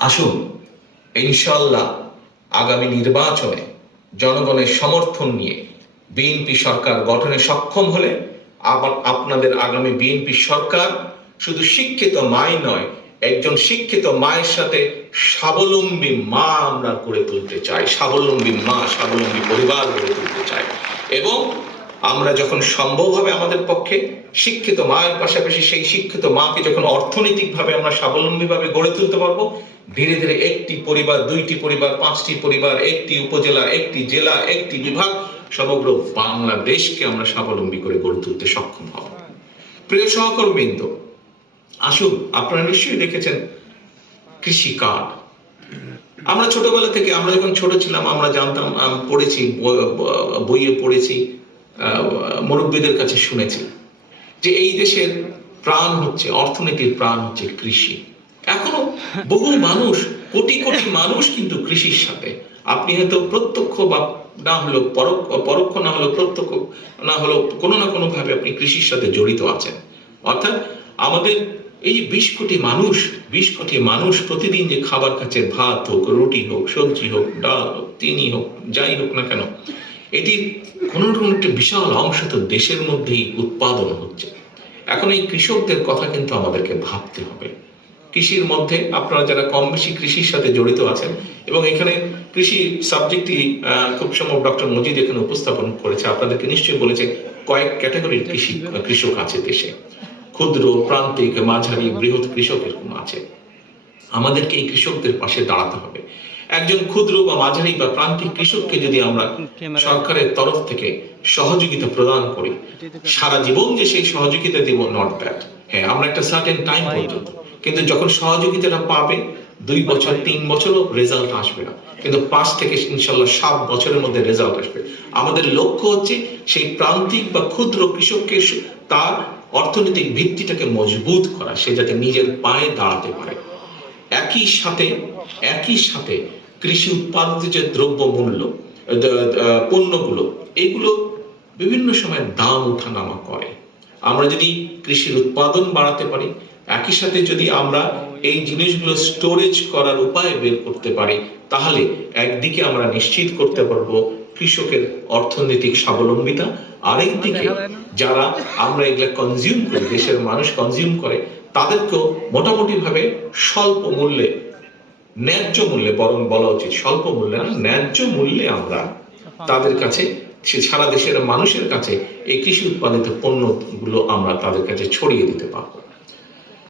আসুন ইনশাল্লাহ আগামী নির্বাচনে জনগণের সমর্থন নিয়ে বিএনপি সরকার গঠনে সক্ষম হলে আবার আপনাদের আগামী বিএনপি সরকার শুধু শিক্ষিত মাই নয়, একজন শিক্ষিত মায়ের সাথে স্বাবলম্বী মা আমরা গড়ে তুলতে চাই, স্বাবলম্বী মা, স্বাবলম্বী পরিবার গড়ে তুলতে চাই। এবং আমরা যখন সম্ভব হবে আমাদের পক্ষে, শিক্ষিত মায়ের পাশাপাশি সেই শিক্ষিত মাকে যখন অর্থনৈতিকভাবে আমরা স্বাবলম্বীভাবে গড়ে তুলতে পারব ধীরে ধীরে একটি পরিবার, দুইটি পরিবার, পাঁচটি পরিবার, একটি উপজেলা, একটি জেলা, একটি বিভাগ, সমগ্র বাংলাদেশকে আমরা স্বাবলম্বী করে গড়ে তুলতে সক্ষম হব। প্রিয় সহকর্মীবৃন্দ, আসুন আপনারা নিশ্চয়ই দেখেছেন কৃষি কার্ড। আমরা ছোটবেলা থেকে, আমরা যখন ছোট ছিলাম, আমরা জানতাম পড়েছি বইয়ে পড়েছি মুরব্বীদের কাছে শুনেছি যে এই দেশের প্রাণ হচ্ছে, অর্থনীতির প্রাণ হচ্ছে কৃষি। এখনও বহু মানুষ, কোটি কোটি মানুষ কিন্তু কৃষির সাথে। আপনি হয়তো প্রত্যক্ষ বা না হলেও পরোক্ষ না হলেও প্রত্যক্ষ না হলেও কোনো না কোনো ভাবে আপনি কৃষির সাথে জড়িত আছেন। অর্থাৎ আমাদের এই বিশ কোটি মানুষ, বিশ কোটি মানুষ প্রতিদিন যে খাবার খাচ্ছে, ভাত হোক, রুটি হোক, সবজি হোক, ডাল হোক, চিনি হোক, যাই হোক না কেন, এটি কোনো একটা বিশাল অংশ তো দেশের মধ্যেই উৎপাদন হচ্ছে। এখন এই কৃষকদের কথা কিন্তু আমাদেরকে ভাবতে হবে। কৃষির মধ্যে আপনারা যারা কম বেশি কৃষির সাথে জড়িত আছেন এবং এখানে কৃষি সাবজেক্টটি খুব সম্ভব ডক্টর মজিদ এখানে উপস্থাপন করেছে। আপনাদেরকে নিশ্চয়ই বলেছে কয়েক ক্যাটাগরির কৃষি, কৃষক আছে দেশে। ক্ষুদ্র, প্রান্তিক, মাঝারি, বৃহৎ কৃষক এরকম আছে। আমাদেরকে এই কৃষকদের পাশে দাঁড়াতে হবে। একজন ক্ষুদ্র বা মাঝারি বা প্রান্তিক কৃষককে যদি আমরা সরকারের তরফ থেকে সহযোগিতা প্রদান করি, সারা জীবন যে সেই সহযোগিতা দেব নট ব্যাড হ্যাঁ আমরা একটা সার্টেন টাইম পর্যন্ত কিন্তু যখন সহযোগিতাটা পাবে দুই বছর তিন বছরও রেজাল্ট আসবে না। কিন্তু পাঁচ থেকে ইনশাল্লাহ সাত বছরের মধ্যে রেজাল্ট আসবে। আমাদের লক্ষ্য হচ্ছে সেই প্রান্তিক বা ক্ষুদ্র কৃষককে তার অর্থনৈতিক ভিত্তিটাকে মজবুত করা সে যাতে নিজের পায়ে দাঁড়াতে পারে। একই সাথে একই সাথে কৃষি উৎপাদিত যে দ্রব্য মূল্য পণ্যগুলো এগুলো বিভিন্ন সময় দাম ওঠানামা করে। আমরা যদি কৃষির উৎপাদন বাড়াতে পারি একই সাথে যদি আমরা এই জিনিসগুলো স্টোরেজ করার উপায় বের করতে পারি তাহলে একদিকে আমরা নিশ্চিত করতে পারব কৃষকের অর্থনৈতিক স্বাবলম্বিতা আরেকদিকে যারা আমরা এগুলা কনজিউম করি দেশের মানুষ কনজিউম করে তাদেরকেও মোটামুটি ভাবে স্বল্প মূল্যে ন্যায্য মূল্যে বরং বলা উচিত স্বল্প মূল্যে না ন্যায্য মূল্যে আমরা তাদের কাছে সে সারা দেশের মানুষের কাছে এই কৃষি উৎপাদিত পণ্যগুলো আমরা তাদের কাছে ছড়িয়ে দিতে পারব।